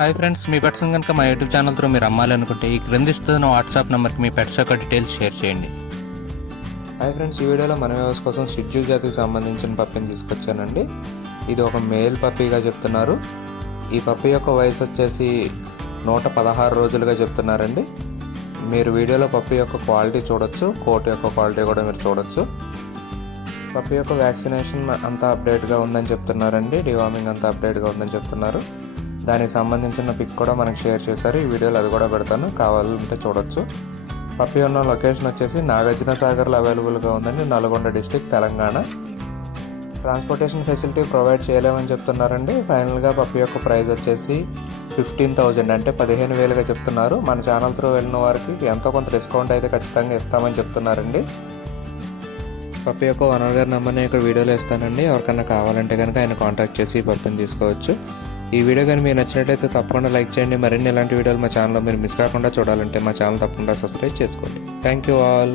Hi friends, మీ pets కనుక మా YouTube channel through మీరు అమ్మాలి అనుకుంటే ఈ క్రింది ఇస్తున్న వాట్సాప్ నెంబర్కి మీ పెట్స్ యొక్క డీటెయిల్స్ షేర్ చేయండి. హాయ్ ఫ్రెండ్స్, ఈ వీడియోలో మన వ్యవస్థ కోసం షిడ్జూ జాతికి సంబంధించిన పప్పిని తీసుకొచ్చానండి. ఇది ఒక మేల్ పప్పీగా చెప్తున్నారు. ఈ పప్పీ యొక్క వయసు వచ్చేసి 116 రోజులుగా చెప్తున్నారండి. మీరు వీడియోలో పప్పీ యొక్క క్వాలిటీ చూడొచ్చు, కోట్ యొక్క క్వాలిటీ కూడా మీరు చూడొచ్చు. పప్పీ యొక్క వ్యాక్సినేషన్ అంతా అప్డేట్గా ఉందని చెప్తున్నారండి. డివార్మింగ్ అంతా అప్డేట్గా ఉందని చెప్తున్నారు. దానికి సంబంధించిన పిక్ కూడా మనకు షేర్ చేశారు. ఈ వీడియోలో అది కూడా పెడతాను, కావాలంటే చూడొచ్చు. పప్పీ ఉన్న లొకేషన్ వచ్చేసి నాగార్జునసాగర్లో అవైలబుల్గా ఉందండి, Nalgonda district, Telangana. Transportation facility provide చేయలేమని చెప్తున్నారండి. ఫైనల్గా పప్పీ యొక్క ప్రైస్ వచ్చేసి 15,000 అంటే 15,000గా చెప్తున్నారు. మన ఛానల్ త్రూ వెళ్ళిన వారికి ఎంతో కొంత డిస్కౌంట్ అయితే ఖచ్చితంగా ఇస్తామని చెప్తున్నారండి. పప్పీ యొక్క ఓనర్ గారి నెంబర్ని ఇక్కడ వీడియోలో ఇస్తానండి. ఎవరికైనా కావాలంటే కనుక ఆయన కాంటాక్ట్ చేసి పప్పిని తీసుకోవచ్చు. ఈ వీడియో కానీ మీకు నచ్చినట్లయితే తప్పకుండా లైక్ చేయండి. మరిన్ని ఇలాంటి వీడియోలు మా ఛానల్లో మీరు మిస్ కాకుండా చూడాలంటే మా ఛానల్ తప్పకుండా సబ్స్క్రైబ్ చేసుకోండి. Thank you all.